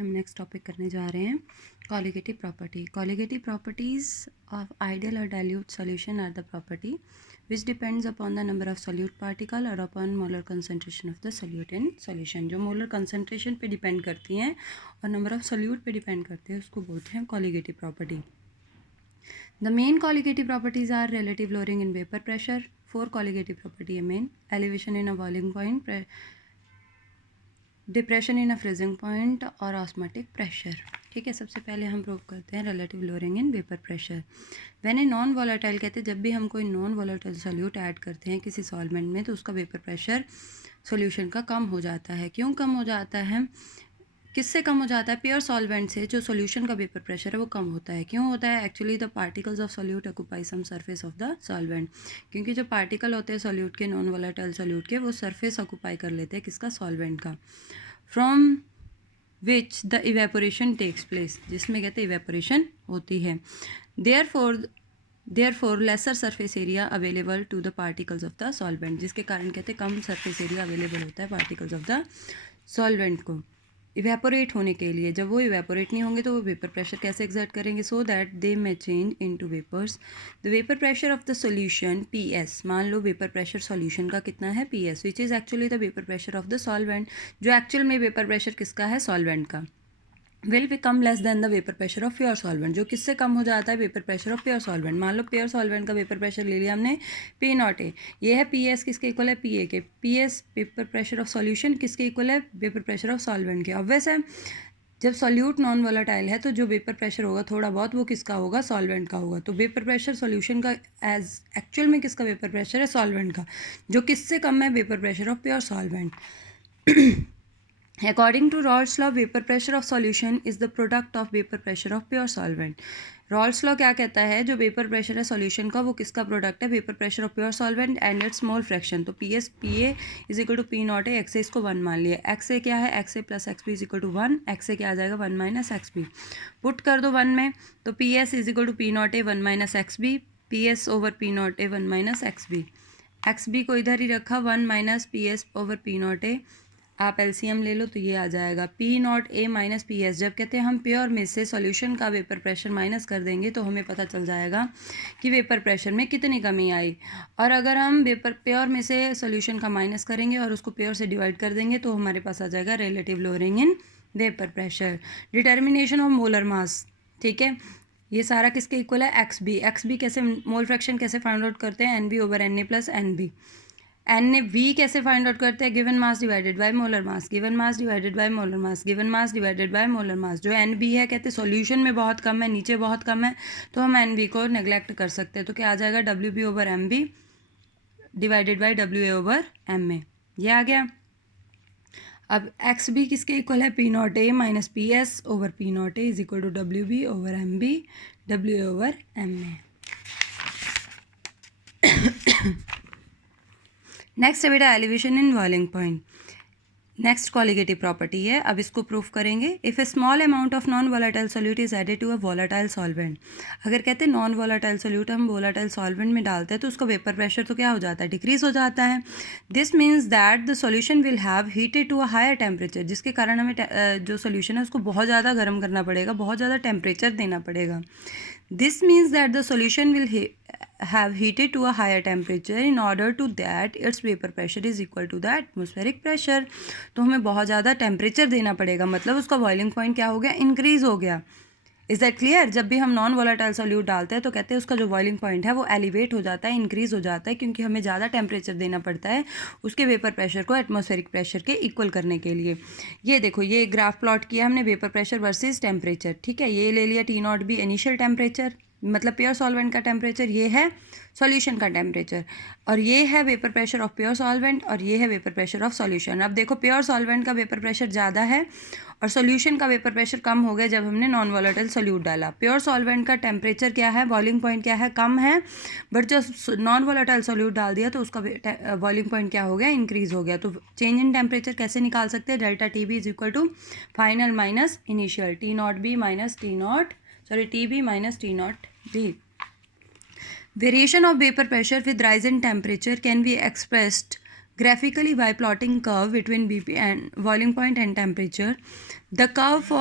हम next topic करने जा रहे हैं colligative property. Colligative properties of ideal और dilute solution are the property which depends upon the number of solute particle और upon molar concentration of the solute in solution. जो molar concentration पे depend करती हैं और नंबर ऑफ सोल्यूट पे depend करते हैं उसको बोलते हैं colligative property. The main colligative properties are relative lowering in vapor pressure. 4 colligative property है main. Elevation in a boiling point, depression in a freezing point और osmotic pressure. ठीक है, सबसे पहले हम प्रूव करते हैं relative lowering in vapor pressure. When a non volatile कहते हैं जब भी हम कोई non volatile solute ऐड करते हैं किसी सॉल्वेंट में तो उसका वेपर प्रेशर सॉल्यूशन का कम हो जाता है। क्यों कम हो जाता है, किससे कम हो जाता है? प्योर सॉल्वेंट से जो सॉल्यूशन का वेपर प्रेशर है वो कम होता है। क्यों होता है? Actually the particles of solute occupy some surface of the solvent, क्योंकि जो पार्टिकल होते हैं सॉल्यूट के, नॉन वोलेटाइल सॉल्यूट के, वो सरफेस ऑक्यूपाई कर लेते हैं किसका? सॉल्वेंट का, from which the evaporation takes place, जिसमें कहते हैं इवेपोरेशन होती है। Therefore lesser surface area available to the particles of the solvent, जिसके कारण कहते हैं कम सरफेस एरिया अवेलेबल होता है पार्टिकल्स ऑफ द सॉल्वेंट को इवेपोरेट होने के लिए। जब वो इवेपोरेट नहीं होंगे तो वो वेपर प्रेशर कैसे एक्सर्ट करेंगे? So that they may change into vapours. The vapour pressure of the solution PS, मान लो वेपर प्रेशर सॉल्यूशन का कितना है? PS, which is actually the vapour pressure of the solvent. जो एक्चुअल में vapour pressure किसका है? Solvent का। Will become less than the vapour pressure of pure solvent, जो किससे कम हो जाता है? Vapour pressure of pure solvent. मान लो प्योर सॉल्वेंट का वेपर प्रेशर ले लिया हमने P0A, ये है PS, किसके इक्वल है? PA के। PS vapour pressure of solution किसके इक्वल है? वेपर प्रेशर ऑफ सॉल्वेंट के। ऑब्वियस है, जब सॉल्यूट नॉन वोलेटाइल है तो जो वेपर प्रेशर होगा थोड़ा बहुत वो किसका होगा? सॉल्वेंट का होगा। तो वेपर प्रेशर सॉल्यूशन का एज एक्चुअल में किसका वेपर प्रेशर है? सॉल्वेंट का, जो किससे कम है? Vapour pressure of pure solvent. According to Raoult's law, vapor pressure of solution is the product of vapor pressure of pure solvent. Raoult's law क्या कहता है? जो वेपर प्रेशर है सॉल्यूशन का वो किसका प्रोडक्ट है? Vapour pressure of pure solvent and its mole fraction. तो PS PA is equal to P0A, X A इसको 1 मान लिया। एक्स ए क्या है? X A plus X B is equal to 1। X A क्या आ जाएगा? 1 माइनस एक्स बी। पुट कर दो 1 में, तो PS is equal to P0A 1 minus x B. PS over P0A 1 minus x B. X B को इधर ही रखा, 1 माइनस PS ओवर P0A। आप एलसीएम ले लो तो ये आ जाएगा P0A माइनस PS। जब कहते हैं हम प्योर में से सॉल्यूशन का वेपर प्रेशर माइनस कर देंगे तो हमें पता चल जाएगा कि वेपर प्रेशर में कितनी कमी आई। और अगर हम प्योर में से सॉल्यूशन का माइनस करेंगे और उसको प्योर से डिवाइड कर देंगे तो हमारे पास आ जाएगा relative lowering in vapour pressure. Determination of molar mass, ठीक है, ये सारा किसके इक्वल है? XB कैसे, मोल फ्रैक्शन कैसे फाइंड आउट करते हैं? NB over NA plus NB। NV कैसे फाइंड आउट करते हैं? Given mass divided by molar mass, given mass divided by molar mass, given mass divided by molar mass. जो NB है कहते हैं सॉल्यूशन में बहुत कम है, नीचे बहुत कम है, तो हम NB को नेग्लेक्ट कर सकते हैं। तो क्या आ जाएगा? WB over MB divided by WA over MA। ये आ गया। अब XB किसके इक्वल है? P0A minus PS over P0A is equal to WB over MB WA over MA। Next है बेटा elevation in boiling point. Next colligative property है, अब इसको प्रूफ करेंगे। If a small amount of non volatile solute is added to a volatile solvent, अगर कहते हैं non volatile solute हम वोलेटाइल सॉल्वेंट में डालते हैं तो उसका वेपर प्रेशर तो क्या हो जाता है? डिक्रीज हो जाता है। This means that the solution will have heated to a higher temperature, जिसके कारण हमें जो सॉल्यूशन है उसको बहुत ज़्यादा गर्म करना पड़ेगा, बहुत ज़्यादा टेम्परेचर देना पड़ेगा। This means that the solution will have heated to a higher temperature in order to that its vapor pressure is equal to the atmospheric pressure। तो हमें बहुत ज़्यादा टेम्परेचर देना पड़ेगा, मतलब उसका बॉइलिंग पॉइंट क्या हो गया? इंक्रीज हो गया। Is that clear? जब भी हम नॉन वोलेटाइल सॉल्यूट डालते हैं तो कहते हैं उसका जो बॉइलिंग पॉइंट है वो एलिवेट हो जाता है, इंक्रीज हो जाता है, क्योंकि हमें ज़्यादा टेम्परेचर देना पड़ता है उसके वेपर प्रेशर को एटमॉस्फेरिक प्रेशर के इक्वल करने के लिए। ये देखो, ये ग्राफ प्लॉट किया हमने वेपर प्रेशर वर्सेज टेम्परेचर, ठीक है। ये ले लिया T0B इनिशियल टेम्परेचर, मतलब प्योर सॉल्वेंट का टेम्परेचर, ये है सॉल्यूशन का टेम्परेचर, और ये है vapour pressure of pure solvent, और ये है वेपर प्रेशर ऑफ सॉल्यूशन। अब देखो प्योर सॉल्वेंट का वेपर प्रेशर ज़्यादा है और सॉल्यूशन का वेपर प्रेशर कम हो गया जब हमने नॉन वोलेटाइल सॉल्यूट डाला। प्योर सॉल्वेंट का टेम्परेचर क्या है? बॉइलिंग पॉइंट क्या है? कम है, बट जब नॉन वोलेटाइल सॉल्यूट डाल दिया तो उसका बॉइलिंग पॉइंट क्या हो गया? इंक्रीज हो गया। तो चेंज इन टेम्परेचर कैसे निकाल सकते हैं? Delta TB is equal to final minus initial, T0B minus TB minus T0B। Variation of vapor pressure with rise in temperature can be expressed graphically by plotting curve between BP and boiling point and temperature. The curve for